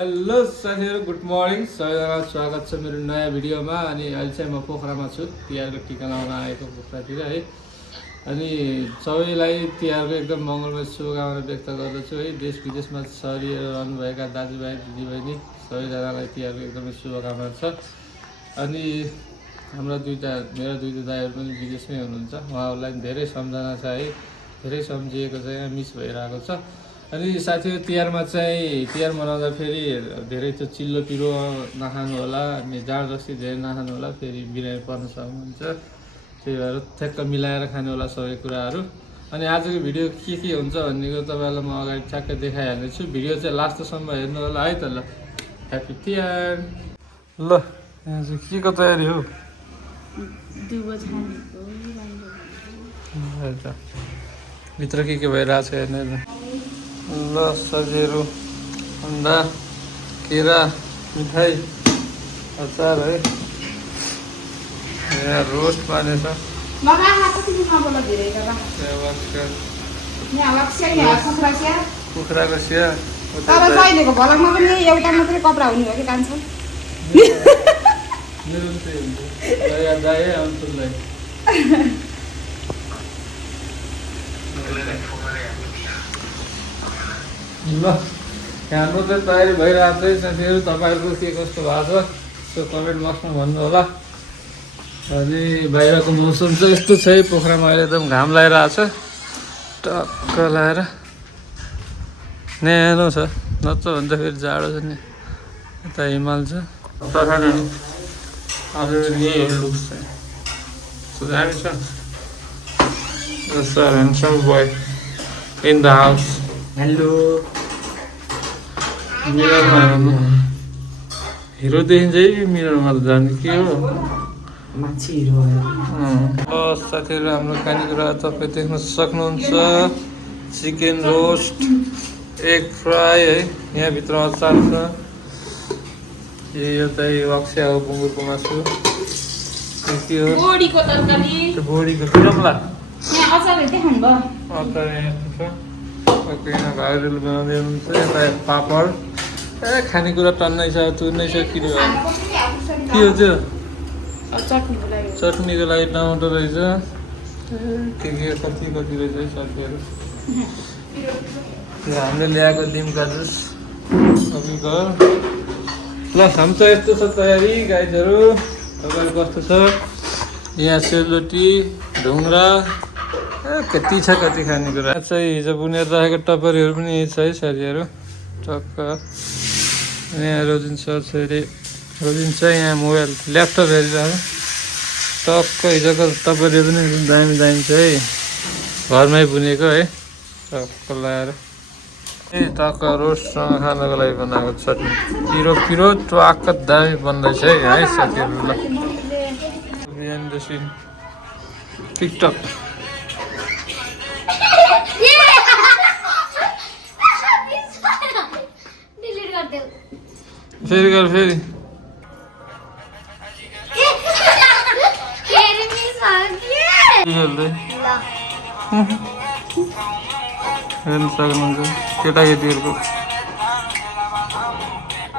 Hello साथीहरु, good morning. सबैजना स्वागत छ मेरो नयाँ भिडियोमा। अनि अहिले चाहिँ म पोखरामा छु, तिहारको टिका लगाउन आएको पोखरातिर है। अनि सबैलाई तिहारको एकदम मङ्गलमय शुभकामना व्यक्त गर्दछु है। देश विदेशमा छरिएर रहनुभएका दाजुभाइ दिदीबहिनी सबैजनालाई तिहारको एकदमै शुभकामना छ। अनि मेरा दुईटा दाइहरू पनि विदेशमै हुनुहुन्छ, उहाँहरूलाई धेरै सम्झना छ है। धेरै सम्झिएको छ, यहाँ मिस भइरहेको छ। अनि साथीहरु, तिहारमा चाहिँ तिहार मनाउँदा फेरि धेरै त चिल्लो पिरो नखानु होला, अनि जाँड रक्सी धेरै नखानु होला, फेरि बिरामी पर्न सक्नुहुन्छ। त्यही भएर ठ्याक्क मिलाएर खानु होला सबै कुराहरू। अनि आजको भिडियो के हुन्छ भन्नेको तपाईँलाई म अगाडि ठ्याक्क देखाइहाल्नेछु। भिडियो चाहिँ लास्टसम्म हेर्नु होला है त। ल, ह्याप्पी तिहार। ल, यहाँ चाहिँ के को तयारी हो? भित्र के भइरहेको छ हेर्नु न। ल सब्जीहरू, अन्डा, केरा, मिठाई, अचार है। यहाँ रोस्ट मानेछ। कुखुराको स्या मेरो चाहिँ ल, हाम्रो चाहिँ तयारी भइरहेको छ साथीहरू। तपाईँहरूको के कस्तो भएको छ यसो कमेन्ट बक्समा भन्नु होला। अनि बाहिरको मौसम चाहिँ यस्तो छ है, पोखरामा अहिले एकदम घाम लगाइरहेको छ, टक्क लगाएर न्यानो छ। नत्र भन्दा फेरि जाडो छ नि, यता हिमाल छ। लुक्स चाहिँ sir handsome boy in the house. Hello, मिररमा हिरो देखिन्छ है, मिररमा त जाने के हो। मान्छे हिरो साथीहरू, हाम्रो खानेकुरा तपाईँ देख्न सक्नुहुन्छ। चिकन रोस्ट, एग फ्राई है, यहाँभित्र अचार छ। यो चाहिँ अक्सिया हो, बुङ्गुरको मासु। के हो? बोडीको तरकारी। त्यो बोडीको पिरमला अचार देखाउनु भयो। अचार यहाँ छ। यहाँ घरेलु बनाउँदै हुनुहुन्छ। यता पापड। खानेकुरा टन्नै छ, तुर्नै छ। के हो त्यो? चटनीको लागि टमाटर रहेछ। के कति रहेछ है साथीहरू। हामीले ल्याएको दिमका जुस अघिको। ल, हाम्रो त यस्तो छ तयारी गाइजहरू। तपाईँहरू कस्तो छ? यहाँ सेलरोटी, ढुङ्ग्रा, कति छ कति खानेकुरा चाहिँ। हिजो बुनेर राखेको टपरीहरू पनि छ है साथीहरू, टक्क। यहाँ रोजिन सर छ अरे, रोजिन चाहिँ यहाँ मोबाइल ल्यापटप हेरिरहेको टक्क। हिजोको टपरीहरू पनि एकदम दामी दामी छ है, घरमै बुनेको है, टक्क लगाएर। टक्क रोस्टसँग खानको लागि बनाएको चटनी, पिरो पिरो ट्वाक्क दामी बन्दैछ है साथीहरू। ल, बिहान सिन टिकटक। फेरि गर, फेरि हेर्नु सक्नुहुन्छ केटाकेटीहरूको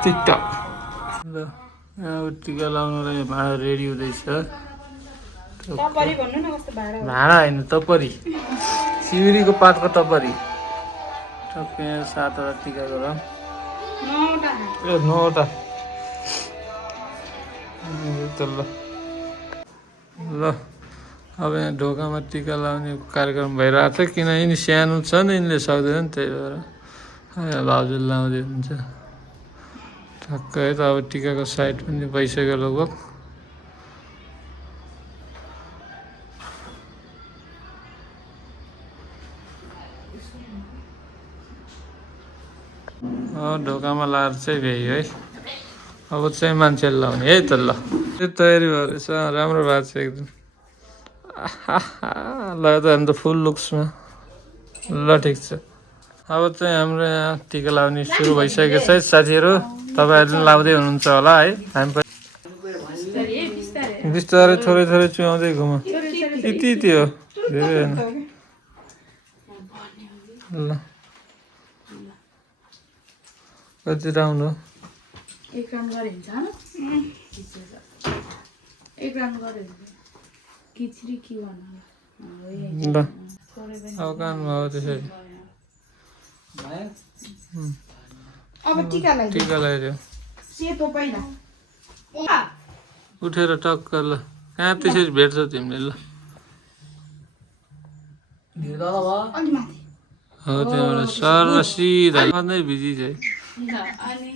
टिकटक। ल, यहाँ टिका लाउनलाई भाँडा रेडी हुँदैछ। भाँडा होइन, टपरी, सिउरीको पातको टपरी। टक्क यहाँ 7वटा टिकाको रङ, 9वटा। ल, अब यहाँ ढोकामा टिका लाउने कार्यक्रम भइरहेको छ। किन यिनी सानो छन्, यिनले सक्दैन, त्यही भएर यहाँ भाउजूले लाउँदै हुन्छ ठक्क है त। अब टिकाको साइड पनि भइसक्यो लगभग। ढोकामा लाएर चाहिँ भ्याइयो है। अब चाहिँ मान्छेले लाउने है त। ल, त्यो तयारी भएर रहेछ, राम्रो भएको छ एकदम। ल, त हामी त फुल लुक्समा। ल, ठिक छ। अब चाहिँ हाम्रो यहाँ टिका लाउने सुरु भइसकेको छ है साथीहरू। तपाईँहरूले पनि लाउँदै हुनुहुन्छ होला है। हामी पनि बिस्तारै थोरै थोरै चुहाउँदै घुम। यति हो, धेरै होइन। ल, कति राउन्ड हो? एक राउन्ड गऱ्यो भने जानु एक राउन्ड गऱ्यो भने खिचडी के गर्नु ल अब कानमा हो त्यसरी अब टिका लगाइदियो टिका लगाइदियो सेतो पहिला उठेर टक्क ल कहाँ त्यसरी भेट्छ तिमीले ल अलि माथि हो त्यहाँबाट सर सिधा मात्रै भिजी चाहिँ अनि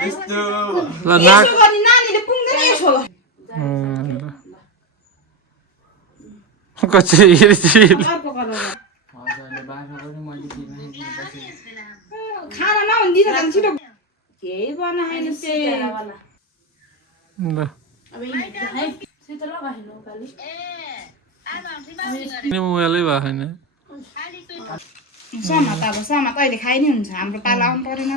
ल नाक यसो गर्ने नानीले पुग्दैन यसो कसरी हेर्छु अर्को कलर खाना नहुनु दिँदा त छिटो केही बनाएन चाहिँ ल अब है सेतो लगाएन उकाली मोबाइलै भएको छैन समात अब समात अहिले खाइ नै हुन्छ हाम्रो पाला आउनु परेन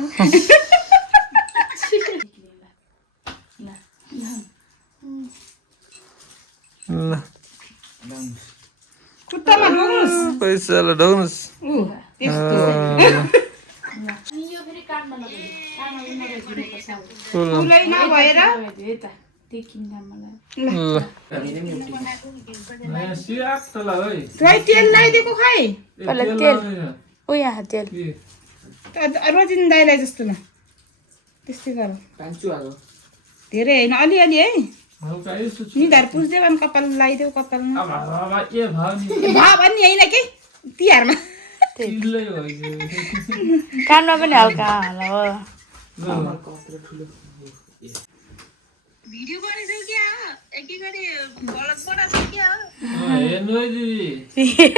ल खुट्टामा ढोग्नुहोस् पैसा ल ढोग्नुहोस् यो फेरि कानमा लगाइदियो कानमा लगाइदिनुपर्छ ल फुलै नभएर खै तेल लगाइदिएको खै ओ यहाँ तेल रोजिन दाइलाई जस्तो न त्यस्तै गर धेरै होइन अलिअलि है निधार पुस्दै भने कपाल लगाइदेऊ कपालमा भयो भने होइन कि तिहारमा कानमा पनि हल्का होला हो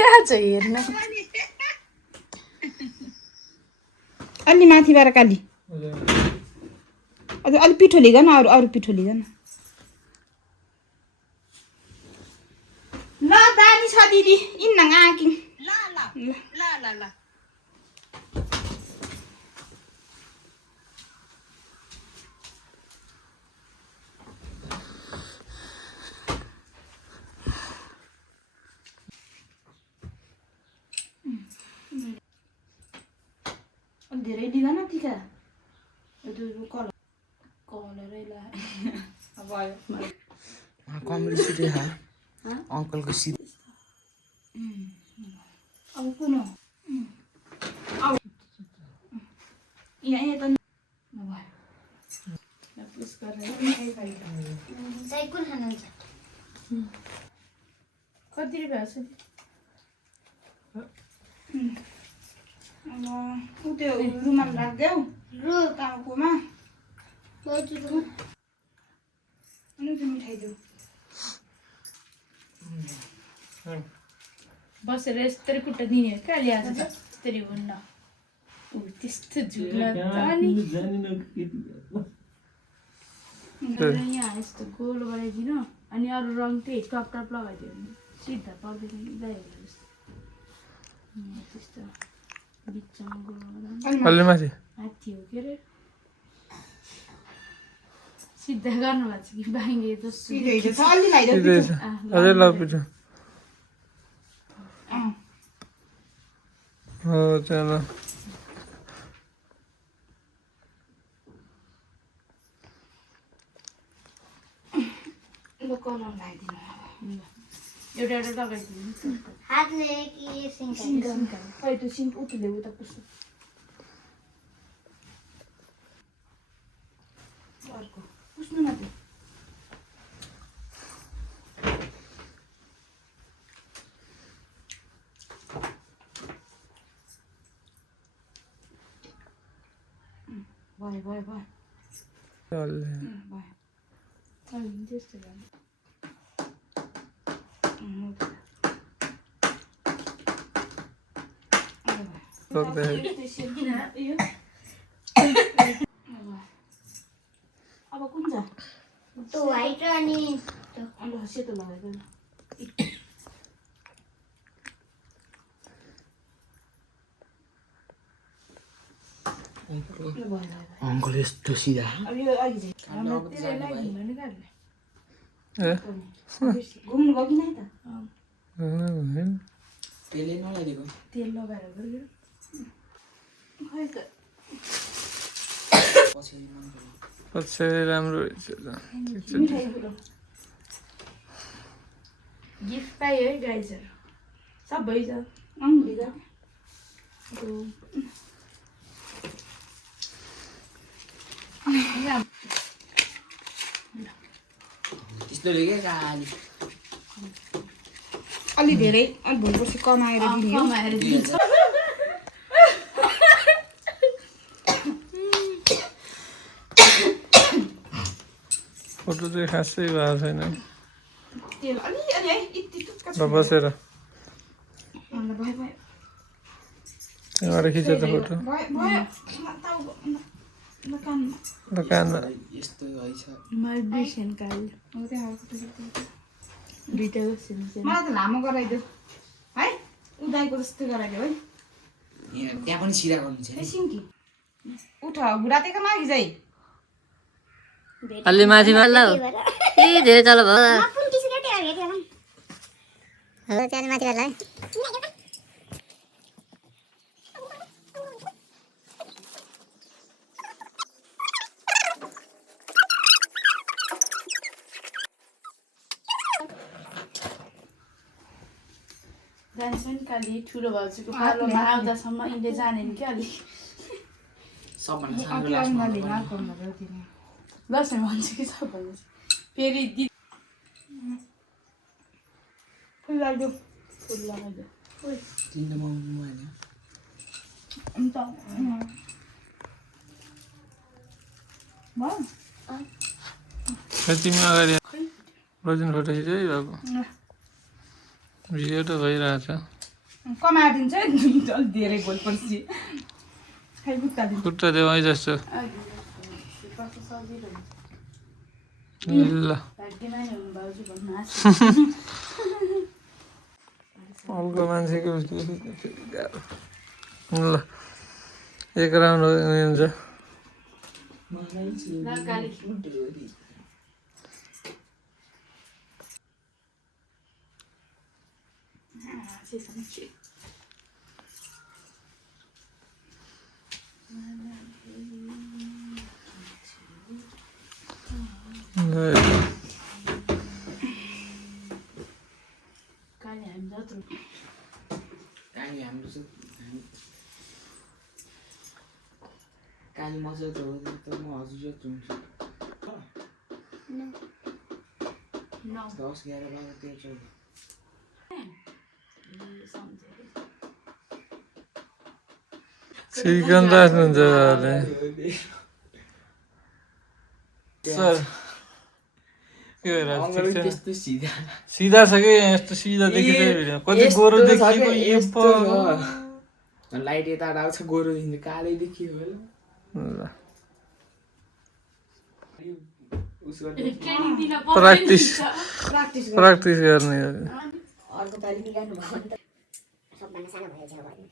आज हेर्न अलि माथिबाट काली अलि पिठो लिगन अरू अरू पिठो लिगन ल दानी छ दिदी इन्नाङ आकिङ ल धेरै दिँदैन टिका कलर कलरै भयो कमेडी सुटे हा अङ्कलको सिट अब कुन हो यहाँ त कति रुपियाँ छ अब त्यो रुमाल राख्देऊ टाउकोमा अनि त्यो मिठाई देऊ बसेर यस्तरी खुट्टा दिने हो क्या आज त यस्तरी हुन्न ऊ त्यस्तो झुक्ला अनि यहाँ यस्तो गोल बनाइदिनु अनि अरू रङ त्यही टप टप लगाइदियो भने सिधा पर्दैन दाइहरू जस्तो त्यस्तो बिचमा गोल अलि माथि हात्ती हो के अरे सिधा गर्नु भएको छ कि बाङ्गे जस्तो अझै ल पिठो हो चलो कलर लगाइदिनु एउटा एउटा लगाइदिनु हातले कि सिङ्का खै त्यो सिङ्क उठ्ले उता पुस्छु अर्को पुस्नु न त्यो भयो भयो भयो भयो त्यस्तो भयो अब कुन छ त्यो व्हाइट अनि अन्त सेतो लगाएको अङ्कल यस्तो सिधा अब यो अघि चाहिँ हाम्रो त्यसलाई लगाइदिनु भने घुम्नु गयो कि नै त तेलै नलाइदिएको तेल लगाएर गयो खै त पछाडि राम्रो रहेछ ल गिफ्ट पायो है गाइजहरू सबै छ त्यस्तोले क्या गाली अलि धेरै अलि भोलिपर्सि कमाएर दिने हो फोटो चाहिँ खासै भएको छैन तेल अलि अलि है यति टुक्का ल बसेर भयो भयो त्यहाँबाट खिच त फोटो भयो भयो कानमा दोकानमा यस्तो हैछ मलाई त लामो गराइदेऊ है उदाइको जस्तो गराइदेऊ है त्यहाँ पनि सिधा गर्नु छ सिङ्की उठ बुढातेको मागी जाइ अलि माथि माल्ला हो ए धेरै तल भयो त्यहाँ माथि गर्ला है जान्छ नि काली ठुलो भाउजूको पालोमा आउँदासम्म यिनले जाने नि क्या अलिक सबभन्दा सानो लास्टमा दसैँ भन्छ कि सब भन्छ फेरि फुल लगाइदेऊ फुल लगाइदियो तिन त मगाउनु भएन अन्त तिमी अगाडि रोजिन फोटो खिचै भएको भिडियो त भइरहेछ कमाएर दिन्छ है अलिक धेरै भोलिपर्सि खै बुट्टा दिन्छ खुट्टा देऊ है जस्तो कस्तो सजिलो हुन्छ ल भाग्यमा नि हुनु भाउजू भन्नु अर्को मान्छेको ल एक राउन्ड हुन्छ काली हामी जत्रो काली हाम्रो चाहिँ काली म जस्तो हो त म हजुर जस्तो हुन्छु 10 11 12 13 चिकन राख्नुहुन्छ सर के भइरहेको त्यस्तो सिधा सिधा छ कि यस्तो सिधा देखिँदै भिडियो कति गोरो देखिएको लाइट यता आउँछ गोरो देखिन्छ कालै देखियो ल प्र्याक्टिस गर्ने अर्को पालि बिगार्नु भयो नि त सबभन्दा सानो भएछ भयो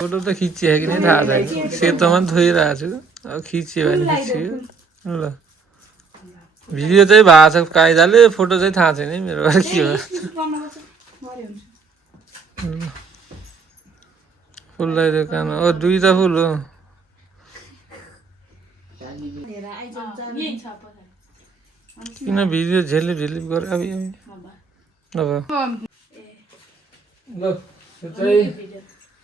फोटो त खिचियो कि नै थाहा छैन सेतोमा पनि थोइरहेको छु अब खिच्यो भने खिच्यो ल भिडियो चाहिँ भएको छ कायदाले फोटो चाहिँ थाहा छैन है मेरो के हो फुल लगाइदियो कान ओ दुईवटा फुल हो किन भिडियो झेलिप झेलिप गर अब अब ल त्यो चाहिँ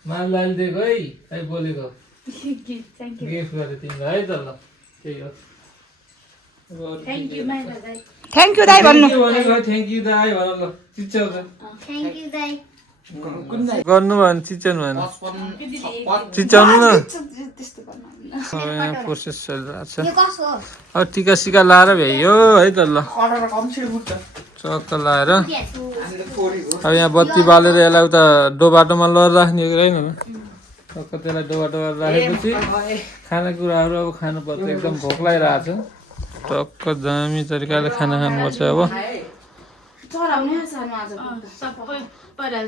मालदाल दिएको है है बोलेको गिफ्ट गरेँ तिमीलाई है त ल त्यही हो थ्याङ्क यू दाइ भन्नु थ्याङ्क यू दाइ भन ल चिच्याउँछ थ्याङ्क यू दाइ गर्नु भयो भने चिच्याउनु भएन चिच्याउनु न यहाँ प्रोसेस चलिरहेको छ यो कसो हो अब टिका सिका लाएर भ्याइयो है त ल चक्क लाएर अब यहाँ बत्ती बालेर यसलाई उता डोबाटोमा लर राख्ने हो कि होइन टक्क त्यसलाई डोबाटोमा राखेपछि खानेकुराहरू अब खानुपर्छ एकदम भोक लागिरहेको छ टक्क दामी तरिकाले खाना खानुपर्छ अब चढाउने सानो आज सबै पहिला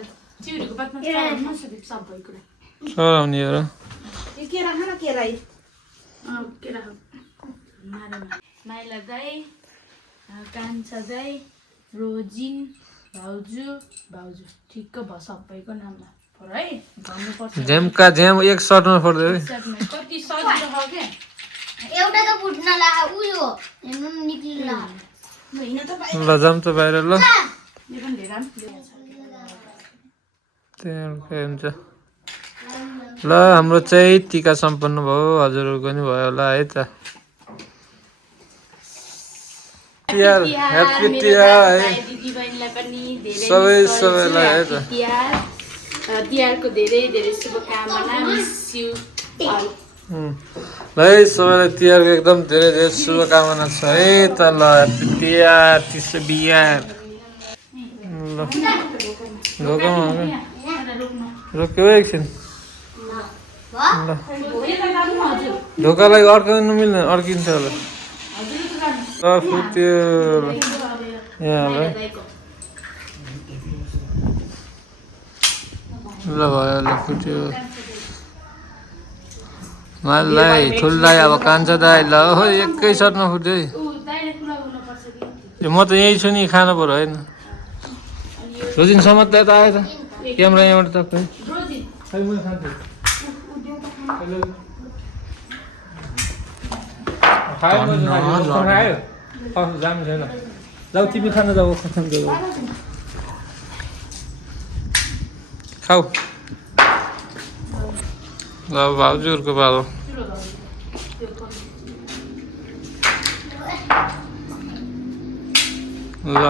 चिउरीको बादमा चढाउनु नसकेको सबै कुरा चढाउने हो र यो केरा खान केरा के राख माइला दाई कान्छा दाई रोजिन भाउजू भाउजू ठिक्क भयो सबैको नाममा है भन्नुपर्छ झ्यामका झ्याम एक सर्टमा पर्दै है कति सजिलो हो क्या एउटा त फुट्न ला उयो हेर्नु निक्लिला हिँड्नु त ल जाम त बाहिर ल यो पनि धेरै त्यहाँकै हुन्छ ल हाम्रो चाहिँ टीका सम्पन्न भयो हजुरहरूको पनि भयो होला है त तिहार ह्याप्पी तिहार है दिदी बहिनीलाई पनि धेरै सबैलाई है त तिहारको धेरै धेरै शुभकामना मिस यु ल है सबैलाई तिहारको एकदम धेरै धेरै शुभकामना छ है त ल ह्याप्पी तिहार तिस बिहार ल ढोकामा रोक्यो एकछिन ल ढोकालाई अड्काउनु मिल्दैन अड्किन्छ होला ल फुट्यो यहाँ ल भयो ल फुट्यो मलाई ठुल्दाई अब कान्छ दाई ल हो एकै सर्टमा फुट्यो है म त यहीँ छु नि खानु पर्यो होइन रोजिन समात्दा त आयो त क्यामेरा यहाँबाट त खै मैले खान्छु खायो जानु छैन जाऊ तिमी खान जाऊ खाऊ ल भाउजूहरूको पालो ल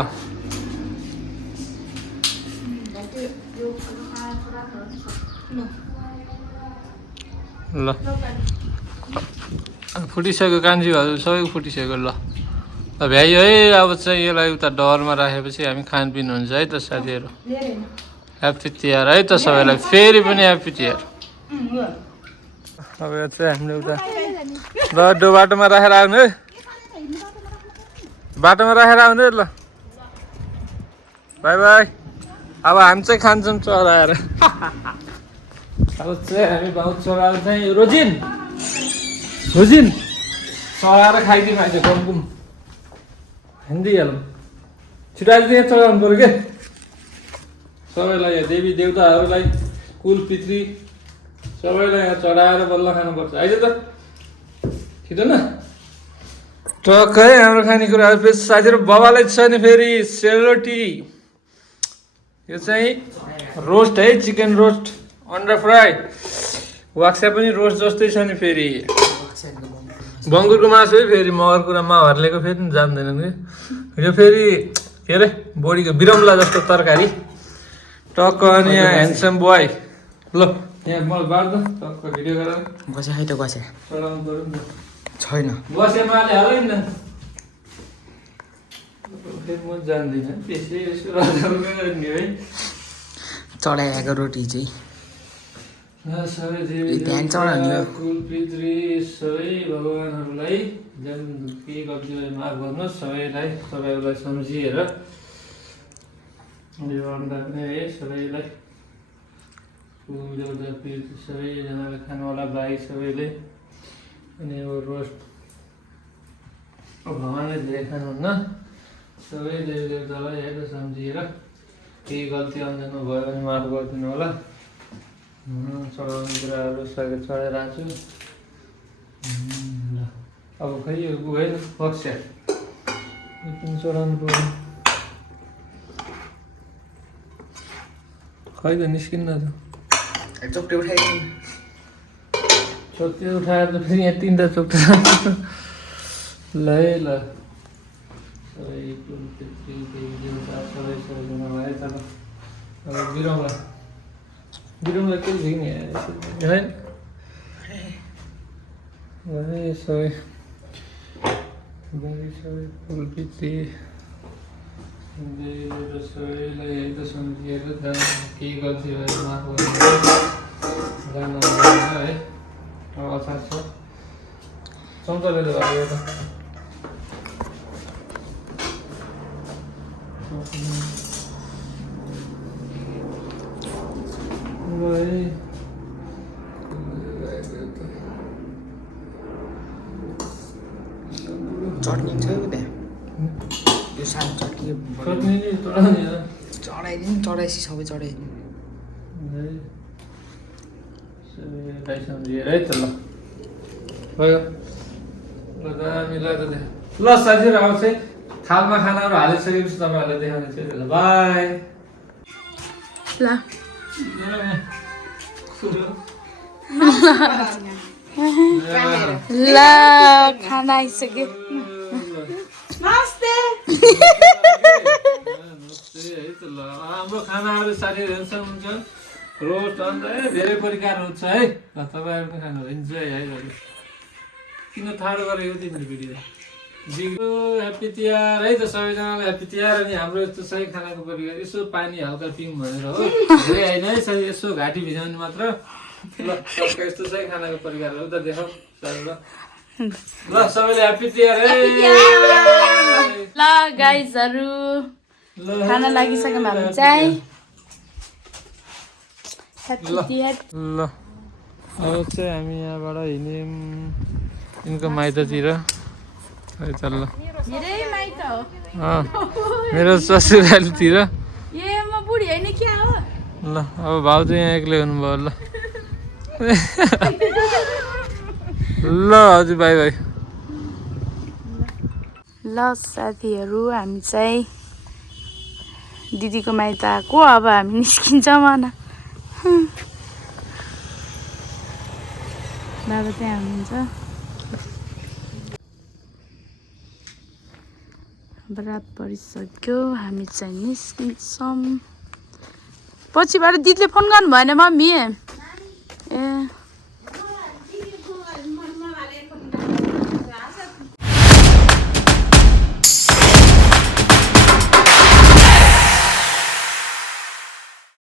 ल फुटिसक्यो कान्छी हजुर सबैको फुटिसक्यो ल भ्याइयो है अब चाहिँ यसलाई उता डरमा राखेपछि हामी खानपिन हुन्छ है त साथीहरू ह्याप्पी तिहार है त सबैलाई फेरि पनि ह्याप्पी तिहार अब चाहिँ हामीले उता ल बाटोमा राखेर आउनु है बाटोमा राखेर आउनु है ल बाई बाई अब हामी चाहिँ खान्छौँ चलाएर अब चाहिँ हामी भाउ चलाएर चाहिँ रोजिन चलाएर खाइदिउँ अहिले गमगुम हिँडिहालौँ छिटो अहिले यहाँ चलाउनु पऱ्यो क्या सबैलाई यहाँ देवी देवताहरूलाई कुल पितृ सबैलाई यहाँ चढाएर बल्ल खानुपर्छ अहिले त छिटो न टक्कै हाम्रो खानेकुराहरू फेरि साथीहरू बबालै छ नि फेरि सेलरोटी यो चाहिँ रोस्ट है चिकन रोस्ट अन्डा फ्राई वाक्सा पनि रोस्ट जस्तै छ नि फेरि बङ्गुरको मासु है फेरि मगर कुरा माउहरूले फेरि जान्दैनन् कि यो फेरि के अरे बोडीको बिरम्ला जस्तो तरकारी टक्क अनि यहाँ ह्यान्डसम बोय ल यहाँ मलाई बाँड्दा टक्क भिडियो गरेर गसे खै त गसे चलाउनु पऱ्यो नि त छैन बसेमाले हालै नि फेरि म जान्दिनँ त्यसै यसो गर्ने है चढाएको रोटी चाहिँ सबै ध्यान चढाउने हो। कुल पितृ सबै भगवानहरूलाई जुन के गल्ती भयो माफ गर्नुहोस् सबैलाई सम्झिएर यो अन्डा पनि है सबैलाई कुल देउता पितृ सबैजनाले खानुवाला भाइ सबैले अनि यो रोस्ट भगवानले धेरै खानुहुन्न सबै देवी देवतालाई है त सम्झिएर केही गल्ती अन्जानमा भयो भने माफ गरिदिनु होला चढाउने कुराहरू सकेर चढाइरहेको छु ल अब खै यो गएन बक्स्या पनि चढाउनु पऱ्यो खै त निस्किन्न त चोक्टे उठाइदिनु चोक्टे उठाएर त फेरि यहाँ तिनवटा चोक्टे ल है ल सबै कुल पितृ देवी देवता सबैजनालाई त अब बिरौँला के झिक्ने है सबै सबै कुल पितृ सबैलाई है त सम्झिएर केही गल्ती भयो माफ गर्नु है अब अचार छ चम्चाले त भयो त चट्नी छ त्यहाँ यो सानो चट्नी चट्नी नि चढाउने चढाइदिनु चढाएपछि सबै चढाइदिनु राई सम्झिएर है त ल भयो ल मिला त ल साथीहरू आउँछ है थालमा खानाहरू हालिसकेपछि तपाईँहरूलाई देखाउने छु ल बाई ल ल खाना आइसक्यो नमस्ते है त ल हाम्रो खानाहरू साथीहरू हेर्छन् हुन्छ रोस्ट अन्त धेरै परिकारहरू छ है तपाईँहरू पनि खानु इन्जोय है किन ठाडो गरेको तिम्रो भिडियो ह्याप्पी तिहार है त सबैजनालाई ह्याप्पी तिहार अनि हाम्रो यस्तो सही खानाको परिकार यसो पानी हल्का पिउँ भनेर हो धेरै होइन है सही यसो घाँटी भिजाउने मात्र ल सबको यस्तो सही खानाको परिकारहरू त देखाऊ ल सबैले ह्याप्पी तिहार है ल गाइजहरू खाना लागिसक्यो हामी चाहिँ ह्याप्पी तिहार ल अब चाहिँ हामी यहाँबाट हिँड्यौँ यिनको माइततिर है त ल मेरै माइत हो मेरो ससुरालीतिर ए म बुढी होइन क्या हो ल अब भाउ चाहिँ यहाँ एक्लै हुनुभयो ल ल हजुर बाई बाई ल साथीहरू हामी चाहिँ दिदीको माइत आएको अब हामी निस्किन्छौँ न बाबा चाहिँ हुनुहुन्छ अब रात परिसक्यो हामी चाहिँ निस्किन्छौँ पछिबाट दिदीले फोन गर्नु भएन मम्मी